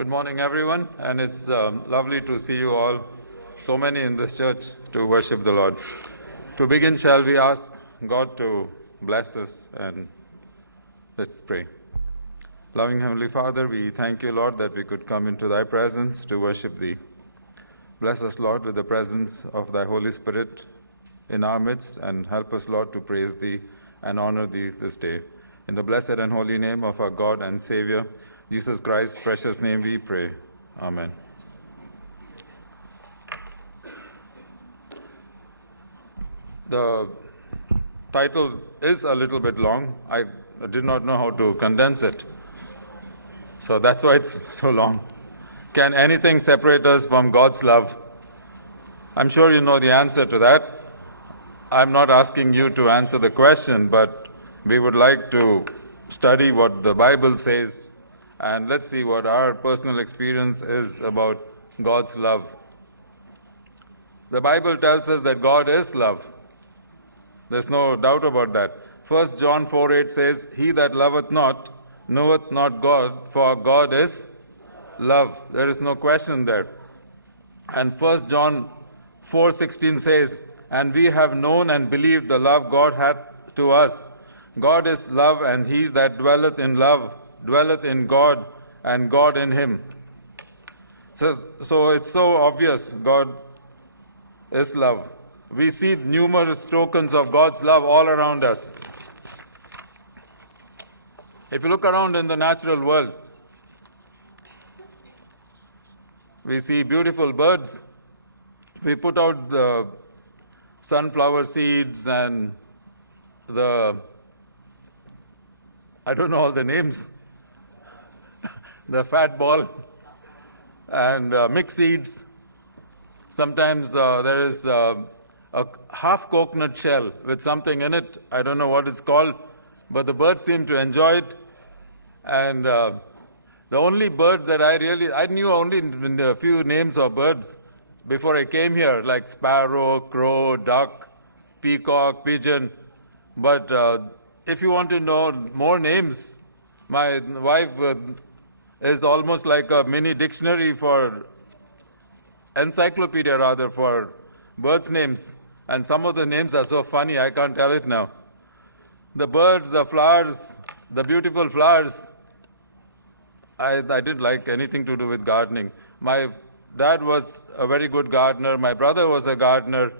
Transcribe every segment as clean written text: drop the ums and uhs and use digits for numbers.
Good morning, everyone, and it's lovely to see you all, so many in this church, to worship the Lord. To begin, shall we ask God to bless us, and let's pray. Loving Heavenly Father, we thank you, Lord, that we could come into thy presence to worship thee. Bless us, Lord, with the presence of thy Holy Spirit in our midst, and help us, Lord, to praise thee and honor thee this day. In the blessed and holy name of our God and Savior, Jesus Christ's precious name we pray. Amen. The title is a little bit long. I did not know how to condense it. So that's why it's so long. Can anything separate us from God's love? I'm sure you know the answer to that. I'm not asking you to answer the question, but we would like to study what the Bible says, and let's see what our personal experience is about God's love. The Bible tells us that God is love. There's no doubt about that. 1 John 4:8 says, "He that loveth not knoweth not God, for God is love." There is no question there. And 1 John 4:16 says, "And we have known and believed the love God hath to us. God is love, and he that dwelleth in love dwelleth in God, and God in him." So it's so obvious God is love. We see numerous tokens of God's love all around us. If you look around in the natural world, we see beautiful birds. We put out the sunflower seeds and I don't know all the names, the fat ball and mixed seeds. Sometimes there is a half coconut shell with something in it. I don't know what it's called, but the birds seem to enjoy it. And the only bird that I knew only a few names of birds before I came here, like sparrow, crow, duck, peacock, pigeon. But if you want to know more names, my wife is almost like a mini dictionary encyclopedia for birds' names. And some of the names are so funny, I can't tell it now. The birds, the flowers, the beautiful flowers. I didn't like anything to do with gardening. My dad was a very good gardener. My brother was a gardener.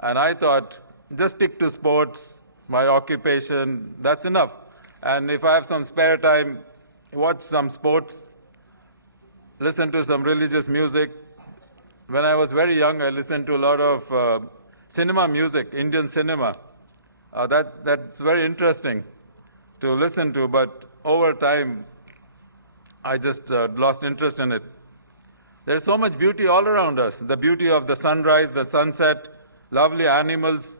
And I thought, just stick to sports, my occupation, that's enough. And if I have some spare time, watch some sports, listen to some religious music. When I was very young, I listened to a lot of cinema music, Indian cinema. That's very interesting to listen to, but over time, I just lost interest in it. There's so much beauty all around us. The beauty of the sunrise, the sunset, lovely animals.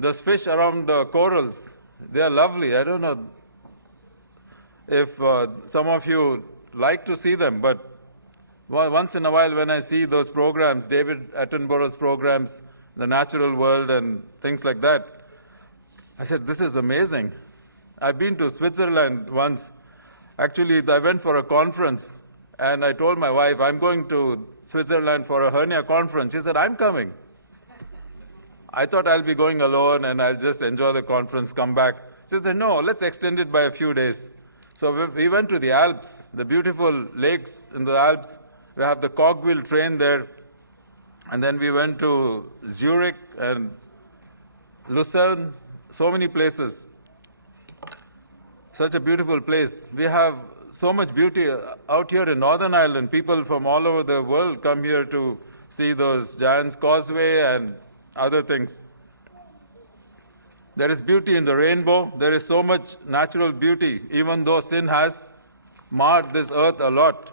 Those fish around the corals, they are lovely. I don't know if some of you like to see them, but once in a while when I see those programs, David Attenborough's programs, The Natural World and things like that, I said, this is amazing. I've been to Switzerland once. Actually, I went for a conference, and I told my wife, I'm going to Switzerland for a hernia conference. She said, I'm coming. I thought I'll be going alone and I'll just enjoy the conference, come back. She said, no, let's extend it by a few days. So we went to the Alps, the beautiful lakes in the Alps. We have the cogwheel train there. And then we went to Zurich and Lucerne, so many places. Such a beautiful place. We have so much beauty out here in Northern Ireland. People from all over the world come here to see those Giant's Causeway and other things. There is beauty in the rainbow. There is so much natural beauty, even though sin has marred this earth a lot.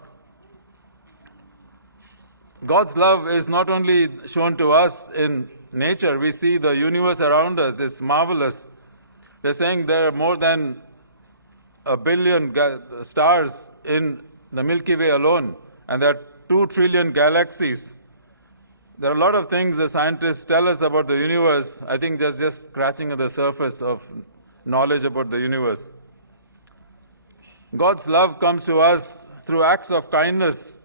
God's love is not only shown to us in nature. We see the universe around us is marvelous. They're saying there are more than 1 billion stars in the Milky Way alone, and there are 2 trillion galaxies. There are a lot of things the scientists tell us about the universe. I think just scratching at the surface of knowledge about the universe. God's love comes to us through acts of kindness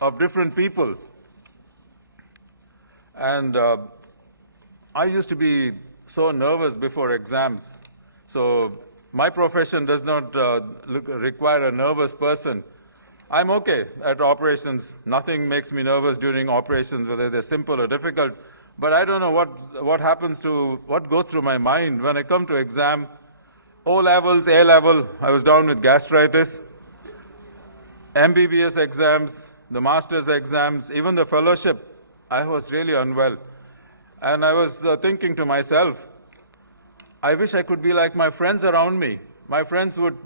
of different people. And I used to be so nervous before exams. So my profession does not require a nervous person. I'm okay at operations. Nothing makes me nervous during operations, whether they're simple or difficult. But I don't know what goes through my mind when I come to exam. O levels, A level, I was down with gastritis. MBBS exams, the master's exams, even the fellowship, I was really unwell. And I was thinking to myself, I wish I could be like my friends around me. My friends would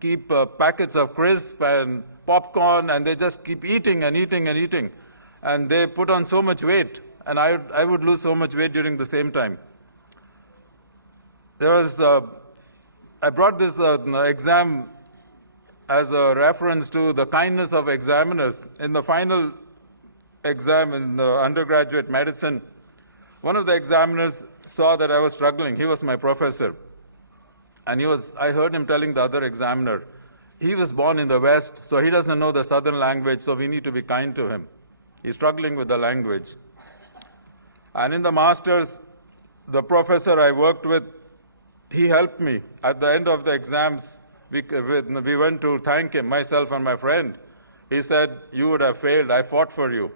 keep packets of crisp and popcorn, and they just keep eating and eating and eating. And they put on so much weight, and I would lose so much weight during the same time. I brought this exam as a reference to the kindness of examiners. In the final exam in the undergraduate medicine, one of the examiners saw that I was struggling. He was my professor. And I heard him telling the other examiner, he was born in the West, so he doesn't know the Southern language, so we need to be kind to him. He's struggling with the language. And in the masters, the professor I worked with, he helped me. At the end of the exams, we went to thank him, myself and my friend. He said, you would have failed, I fought for you.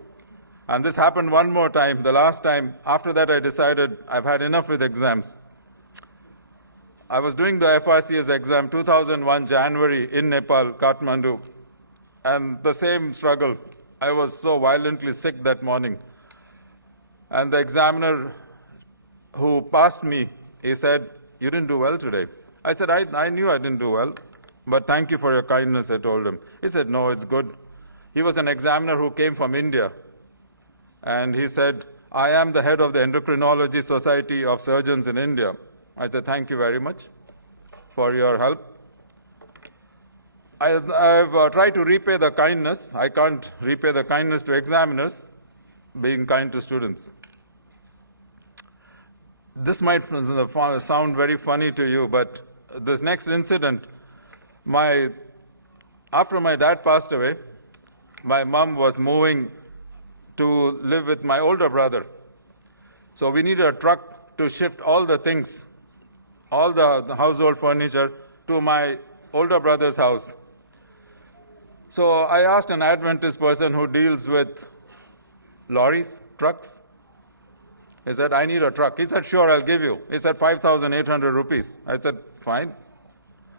And this happened one more time, the last time. After that, I decided I've had enough with exams. I was doing the FRCS exam 2001 January in Nepal, Kathmandu, and the same struggle. I was so violently sick that morning. And the examiner who passed me, he said, you didn't do well today. I said, I knew I didn't do well, but thank you for your kindness, I told him. He said, no, it's good. He was an examiner who came from India. And he said, I am the head of the Endocrinology Society of Surgeons in India. I said, thank you very much for your help. I've tried to repay the kindness. I can't repay the kindness to examiners, being kind to students. This might sound very funny to you, but this next incident, after my dad passed away, my mom was moving to live with my older brother. So we needed a truck to shift all the things, all the household furniture, to my older brother's house. So I asked an Adventist person who deals with lorries, trucks. He said, I need a truck. He said, sure, I'll give you. He said, 5,800 rupees. I said, fine.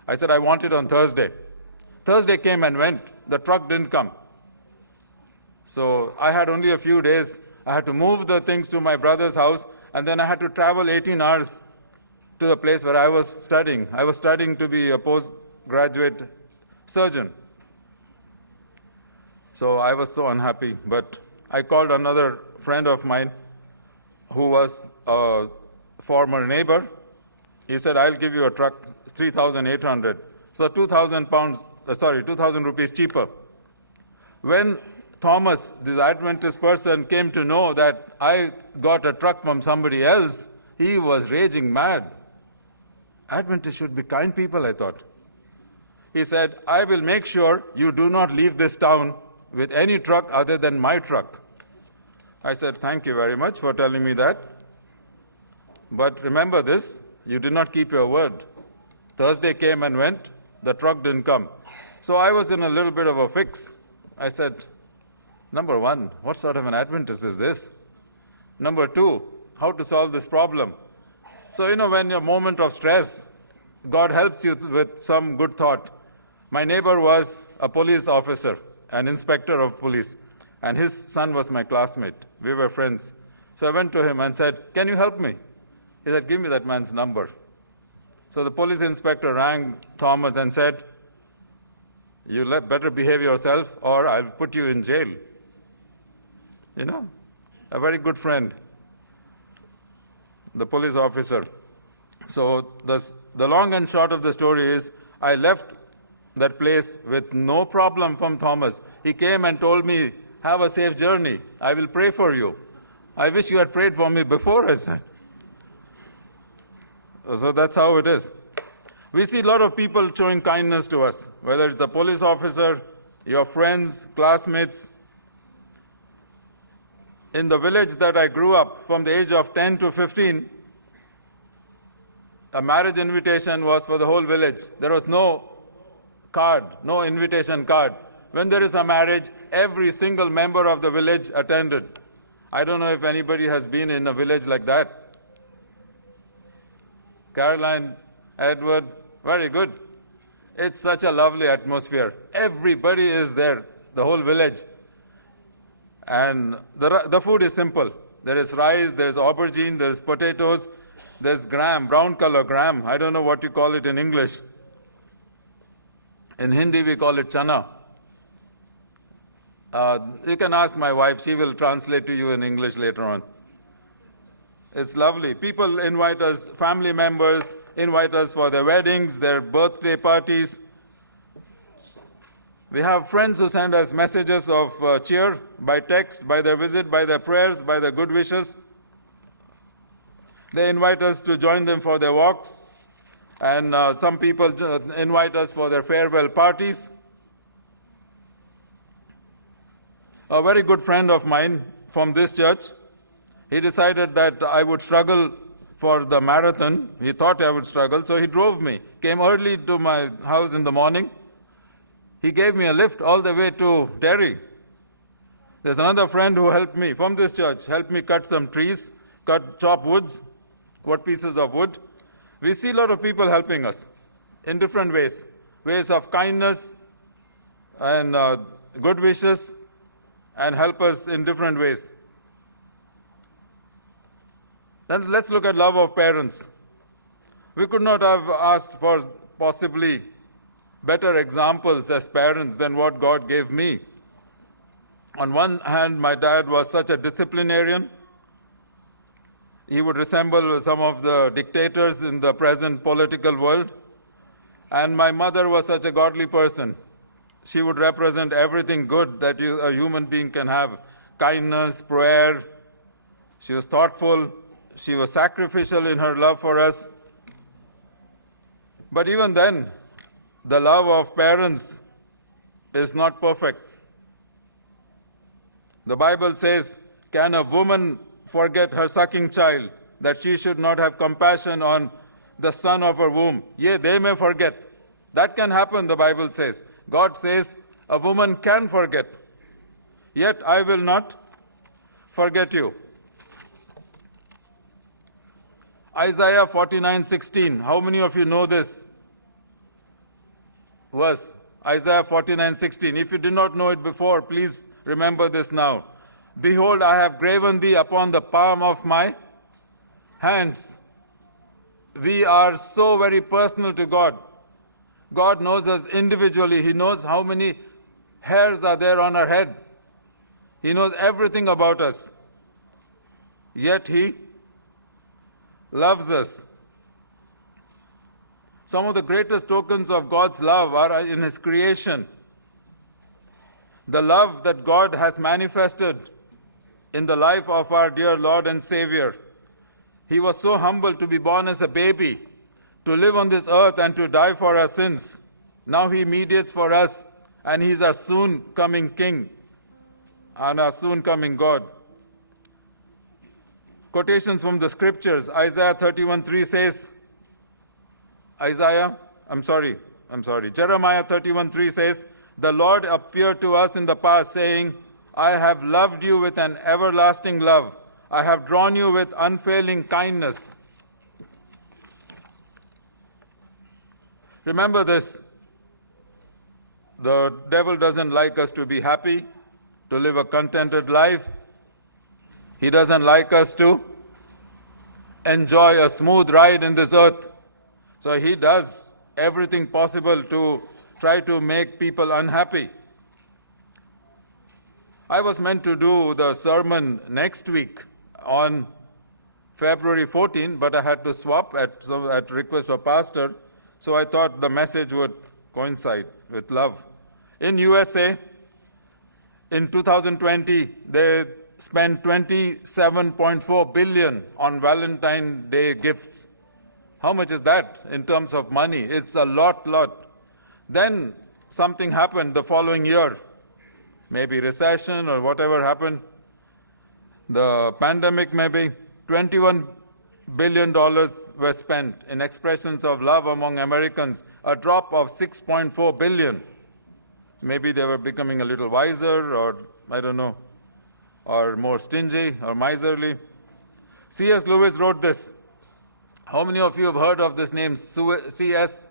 I said, I want it on Thursday. Thursday came and went. The truck didn't come. So I had only a few days. I had to move the things to my brother's house, and then I had to travel 18 hours to the place where I was studying. I was studying to be a postgraduate surgeon. So I was so unhappy, but I called another friend of mine who was a former neighbor. He said, I'll give you a truck, 3,800. So 2,000 rupees cheaper. When Thomas, this Adventist person, came to know that I got a truck from somebody else, he was raging mad. Adventists should be kind people, I thought. He said, I will make sure you do not leave this town with any truck other than my truck. I said, thank you very much for telling me that. But remember this, you did not keep your word. Thursday came and went, the truck didn't come. So I was in a little bit of a fix. I said, number one, what sort of an Adventist is this? Number two, how to solve this problem? So, when you're in a moment of stress, God helps you with some good thought. My neighbor was a police officer, an inspector of police, and his son was my classmate. We were friends. So I went to him and said, can you help me? He said, give me that man's number. So the police inspector rang Thomas and said, you better behave yourself or I'll put you in jail. A very good friend, the police officer. So the long and short of the story is, I left that place with no problem from Thomas. He came and told me, have a safe journey. I will pray for you. I wish you had prayed for me before, I said. So that's how it is. We see a lot of people showing kindness to us, whether it's a police officer, your friends, classmates. In the village that I grew up, from the age of 10 to 15, a marriage invitation was for the whole village. There was no card, no invitation card. When there is a marriage, every single member of the village attended. I don't know if anybody has been in a village like that. Caroline, Edward, very good. It's such a lovely atmosphere. Everybody is there, the whole village. And the food is simple. There is rice, there is aubergine, there is potatoes, there's gram, brown color gram. I don't know what you call it in English. In Hindi, we call it chana. You can ask my wife, she will translate to you in English later on. It's lovely. People invite us, family members invite us for their weddings, their birthday parties. We have friends who send us messages of cheer by text, by their visit, by their prayers, by their good wishes. They invite us to join them for their walks. And some people invite us for their farewell parties. A very good friend of mine from this church, he decided that I would struggle for the marathon. He thought I would struggle, so he drove me. Came early to my house in the morning. He gave me a lift all the way to Derry. There's another friend who helped me from this church, helped me cut some trees, chop woods, what pieces of wood. We see a lot of people helping us in different ways. Ways of kindness and good wishes, and help us in different ways. Then let's look at love of parents. We could not have asked for possibly better examples as parents than what God gave me. On one hand, my dad was such a disciplinarian. He would resemble some of the dictators in the present political world. And my mother was such a godly person. She would represent everything good that a human being can have. Kindness, prayer. She was thoughtful. She was sacrificial in her love for us. But even then, the love of parents is not perfect. The Bible says, can a woman forget her sucking child, that she should not have compassion on the son of her womb? Yea, they may forget. That can happen, the Bible says. God says a woman can forget. Yet I will not forget you. Isaiah 49:16. How many of you know this verse? Isaiah 49:16. If you did not know it before, please remember this now. Behold, I have graven thee upon the palm of my hands. We are so very personal to God. God knows us individually. He knows how many hairs are there on our head. He knows everything about us. Yet He loves us. Some of the greatest tokens of God's love are in His creation. The love that God has manifested in the life of our dear Lord and Savior. He was so humble to be born as a baby, to live on this earth and to die for our sins. Now He mediates for us, and He's our soon coming King and our soon coming God. Quotations from the scriptures. Isaiah 31:3 says, Jeremiah 31:3 says, the Lord appeared to us in the past, saying, I have loved you with an everlasting love. I have drawn you with unfailing kindness. Remember this. The devil doesn't like us to be happy, to live a contented life. He doesn't like us to enjoy a smooth ride in this earth. So he does everything possible to try to make people unhappy. I was meant to do the sermon next week on February 14, but I had to swap at request of pastor, so I thought the message would coincide with love. In USA, in 2020, they spent $27.4 billion on Valentine's Day gifts. How much is that in terms of money? It's a lot. Then something happened the following year, maybe recession or whatever happened, the pandemic maybe, $21 billion were spent in expressions of love among Americans, a drop of 6.4 billion. Maybe they were becoming a little wiser, or I don't know, or more stingy or miserly. C.S. Lewis wrote this. How many of you have heard of this name, C.S.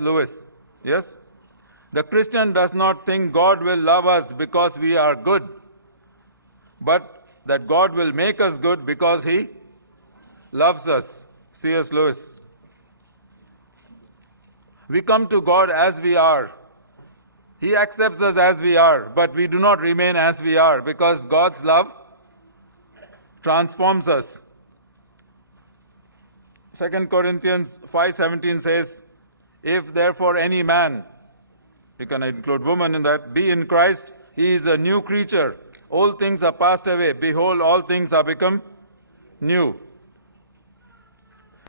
Lewis? Yes? The Christian does not think God will love us because we are good, but that God will make us good because He loves us. C.S. Lewis. We come to God as we are. He accepts us as we are, but we do not remain as we are because God's love transforms us. 2 Corinthians 5:17 says, if therefore any man, you can include woman in that, be in Christ, he is a new creature. Old things are passed away. Behold, all things are become new.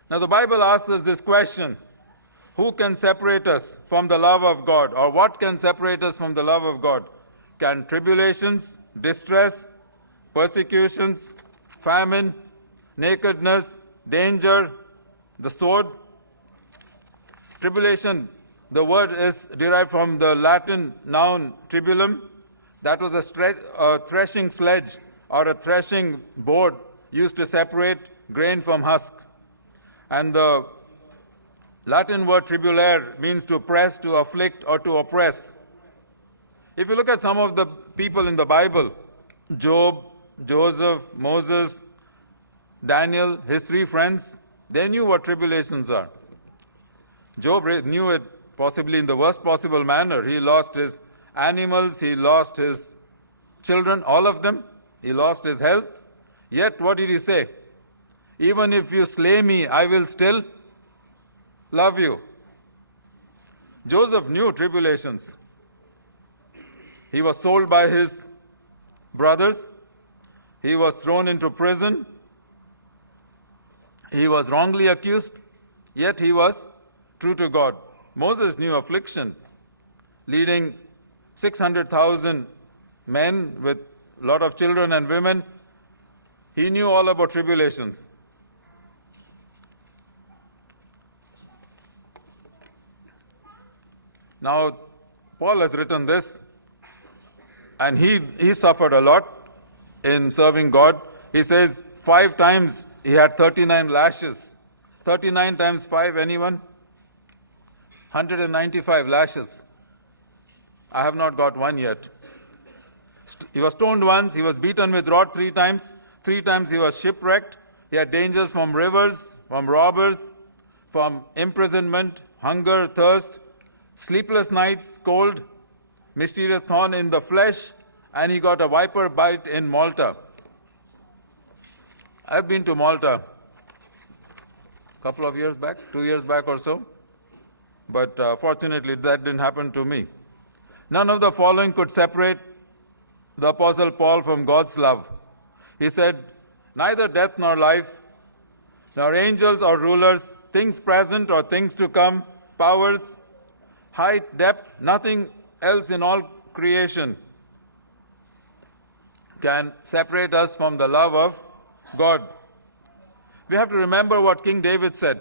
Now the Bible asks us this question: who can separate us from the love of God? Or what can separate us from the love of God? Can tribulations, distress, persecutions, famine, nakedness, danger, the sword? Tribulation, the word is derived from the Latin noun tribulum. That was a threshing sledge or a threshing board used to separate grain from husk. And the Latin word tribulare means to press, to afflict, or to oppress. If you look at some of the people in the Bible, Job, Joseph, Moses, Daniel, his three friends, they knew what tribulations are. Job knew it possibly in the worst possible manner. He lost his animals, he lost his children, all of them. He lost his health. Yet what did he say? Even if you slay me, I will still love you. Joseph knew tribulations. He was sold by his brothers. He was thrown into prison. He was wrongly accused, yet he was true to God. Moses knew affliction, leading 600,000 men with a lot of children and women. He knew all about tribulations. Now, Paul has written this, and he suffered a lot in serving God. He says 5 times he had 39 lashes. 39 times 5, anyone? 195 lashes. I have not got one yet. He was stoned once, he was beaten with rod 3 times. 3 times he was shipwrecked. He had dangers from rivers, from robbers, from imprisonment, hunger, thirst, sleepless nights, cold, mysterious thorn in the flesh, and he got a viper bite in Malta. I've been to Malta a couple of years back, 2 years back or so, but fortunately that didn't happen to me. None of the following could separate the Apostle Paul from God's love. He said, neither death nor life, nor angels or rulers, things present or things to come, powers, height, depth, nothing else in all creation can separate us from the love of God. We have to remember what King David said.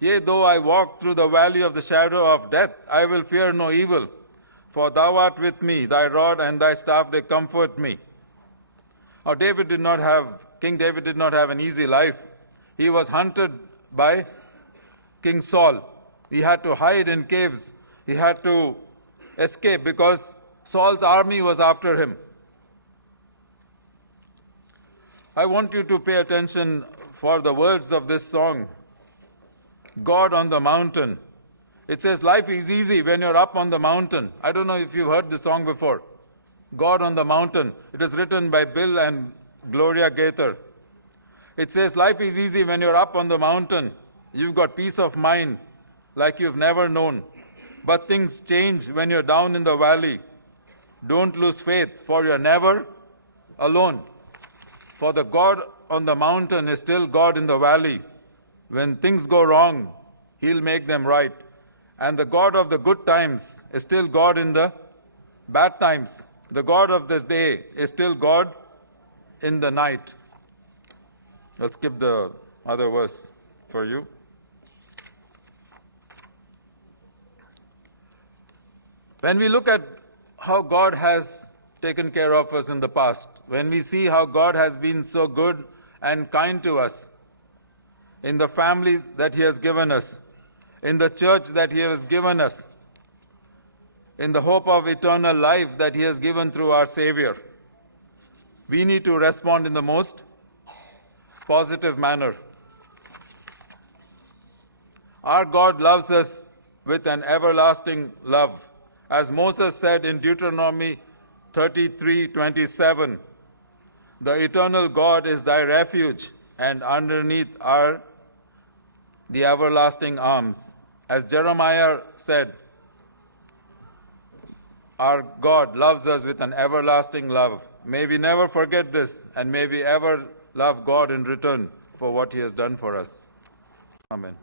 Yea, though I walk through the valley of the shadow of death, I will fear no evil, for thou art with me, thy rod and thy staff, they comfort me. Now, King David did not have an easy life. He was hunted by King Saul. He had to hide in caves. He had to escape because Saul's army was after him. I want you to pay attention for the words of this song, God on the Mountain. It says, life is easy when you're up on the mountain. I don't know if you've heard this song before. God on the Mountain. It is written by Bill and Gloria Gaither. It says, life is easy when you're up on the mountain. You've got peace of mind like you've never known. But things change when you're down in the valley. Don't lose faith, for you're never alone. For the God on the mountain is still God in the valley. When things go wrong, He'll make them right. And the God of the good times is still God in the bad times. The God of this day is still God in the night. I'll skip the other verse for you. When we look at how God has taken care of us in the past, when we see how God has been so good and kind to us, in the families that He has given us, in the church that He has given us, in the hope of eternal life that He has given through our Savior, we need to respond in the most positive manner. Our God loves us with an everlasting love. As Moses said in Deuteronomy 33:27, the eternal God is thy refuge, and underneath are the everlasting arms. As Jeremiah said, our God loves us with an everlasting love. May we never forget this, and may we ever love God in return for what He has done for us. Amen.